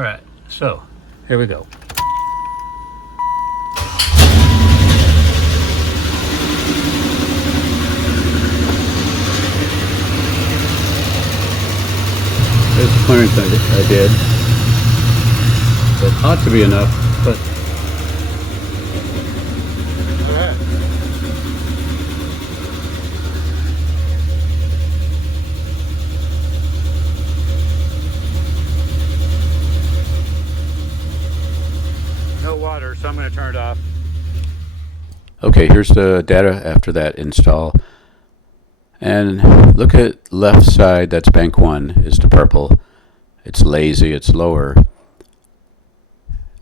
All right, so here we go. There's the clearance I did. It ought to be enough, but all right. No water, so I'm going to turn it off. Okay, here's the data after that install. And look at left side, that's bank 1, is the purple. It's lazy, it's lower.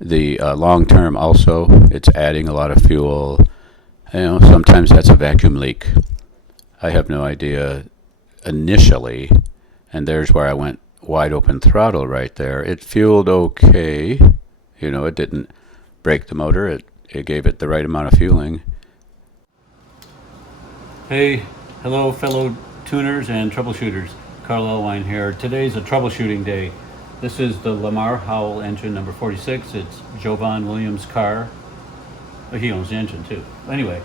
The long term also, it's adding a lot of fuel. You know, sometimes that's a vacuum leak. I have no idea initially. And there's where I went wide open throttle right there. It fueled okay. You know, it didn't break the motor. It gave it the right amount of fueling. Hey. Hello fellow tuners and troubleshooters, Carl Elwine here. Today's a troubleshooting day. This is the Lamar Howell engine number 46. It's Jovan Williams' car. Well, he owns the engine too. Anyway,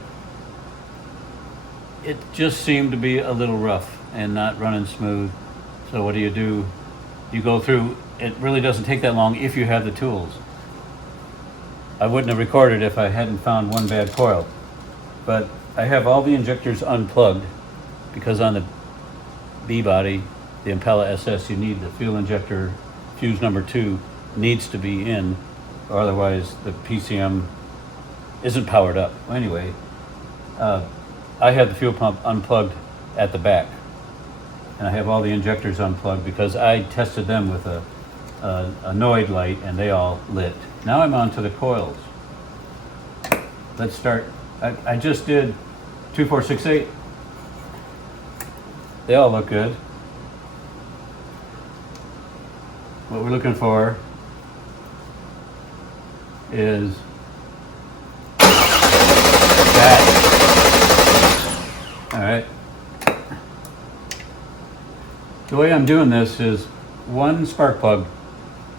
it just seemed to be a little rough and not running smooth. So what do? You go through, it really doesn't take that long if you have the tools. I wouldn't have recorded if I hadn't found one bad coil. But I have all the injectors unplugged, because on the B body, the Impella SS, you need the fuel injector fuse number 2 needs to be in, or otherwise the PCM isn't powered up. Anyway, I had the fuel pump unplugged at the back, and I have all the injectors unplugged because I tested them with a Noid light and they all lit. Now I'm on to the coils. Let's start. I just did 2, 4, 6, 8. They all look good. What we're looking for is that. All right. The way I'm doing this is one spark plug.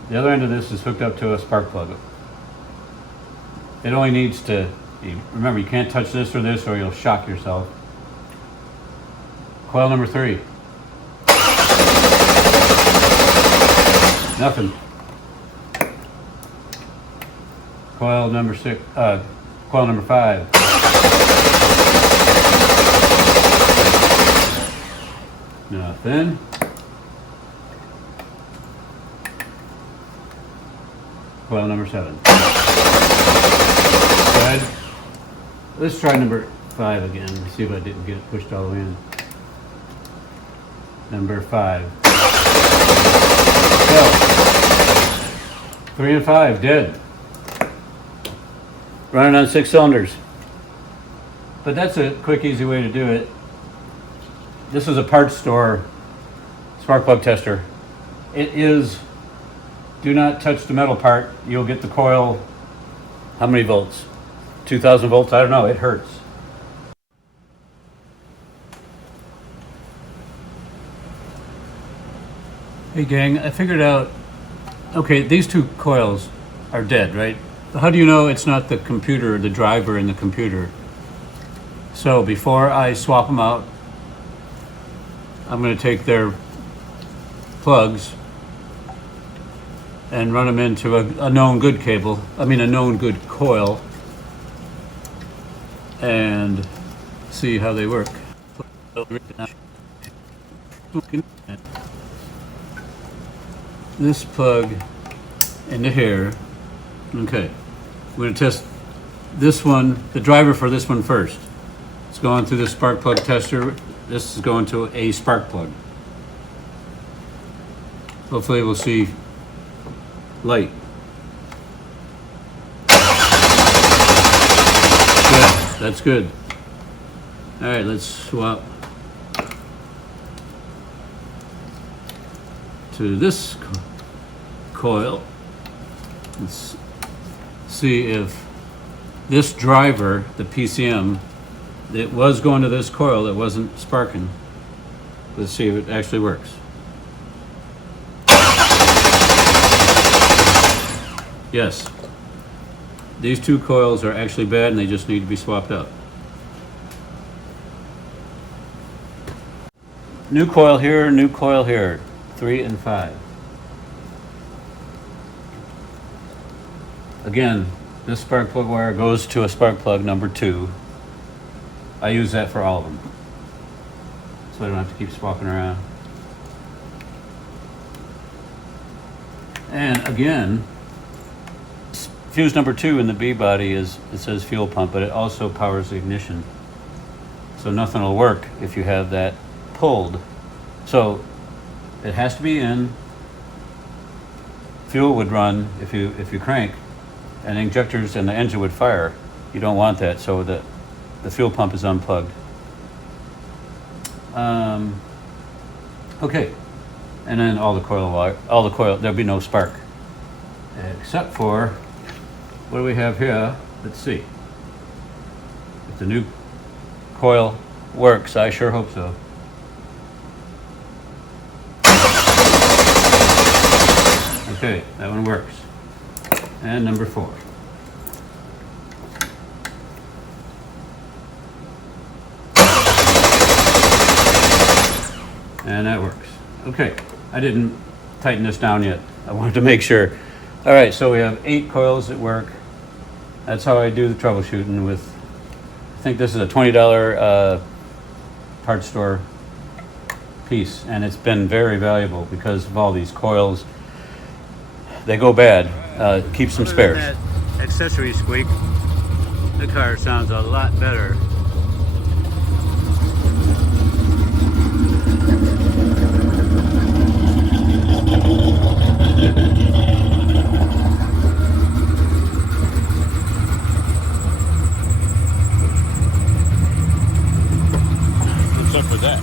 The other end of this is hooked up to a spark plug. It only needs to, remember, you can't touch this or you'll shock yourself. Coil number 3. Nothing. Coil number 6. Coil number 5. Nothing. Coil number 7. Good. Let's try number 5 again. See if I didn't get it pushed all the way in. Number 5. So, 3 and 5, dead. Running on 6 cylinders. But that's a quick, easy way to do it. This is a parts store spark plug tester. It is, do not touch the metal part. You'll get the coil, how many volts? 2,000 volts? I don't know, it hurts. Hey gang, I figured out, okay, these 2 coils are dead, right? How do you know it's not the computer, the driver in the computer? So before I swap them out, I'm going to take their plugs and run them into a known good cable, a known good coil, and see how they work. This plug into here. Okay, we're going to test this one, the driver for this one first. It's going through the spark plug tester. This is going to a spark plug. Hopefully we'll see light. Good, that's good. All right, let's swap to this coil. Let's see if this driver, the PCM, that was going to this coil that wasn't sparking. Let's see if it actually works. Yes, these two coils are actually bad and they just need to be swapped out. New coil here, new coil here, 3 and 5. Again, this spark plug wire goes to a spark plug number 2. I use that for all of them, so I don't have to keep swapping around. And again, fuse number 2 in the B body it says fuel pump, but it also powers the ignition. So nothing will work if you have that pulled. So it has to be in. Fuel would run if you crank, and injectors and the engine would fire. You don't want that, so the fuel pump is unplugged. Okay, and then all the coil, there'll be no spark, except for, what do we have here? Let's see. If the new coil works, I sure hope so. Okay, that one works. And number 4. And that works. Okay, I didn't tighten this down yet. I wanted to make sure. All right, so we have 8 coils that work. That's how I do the troubleshooting with, I think this is a $20 parts store piece, and it's been very valuable because of all these coils. They go bad. Keep some spares. That accessory squeak, the car sounds a lot better. What's up with that?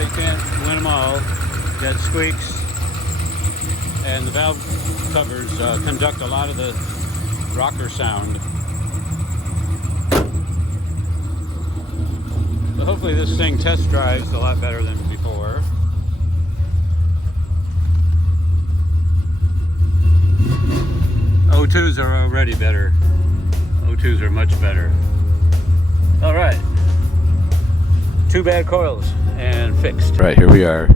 You can't win them all. You got squeaks, and the valve covers conduct a lot of the rocker sound. So hopefully this thing test drives a lot better than before. O2s are already better. O2s are much better. All right. 2 bad coils and fixed. Right, here we are.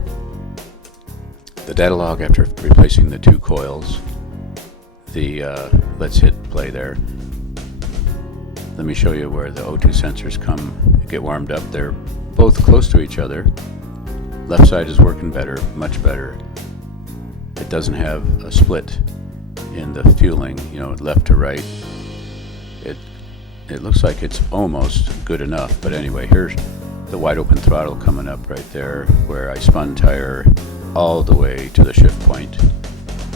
The data log after replacing the 2 coils. Let's hit play there. Let me show you where the O2 sensors get warmed up. They're both close to each other. Left side is working better, much better. It doesn't have a split in the fueling, left to right. It looks like it's almost good enough, but anyway, here's the wide open throttle coming up right there where I spun tire all the way to the shift point.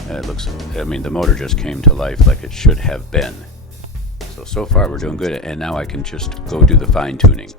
And it looks, the motor just came to life like it should have been. So far we're doing good, and now I can just go do the fine tuning.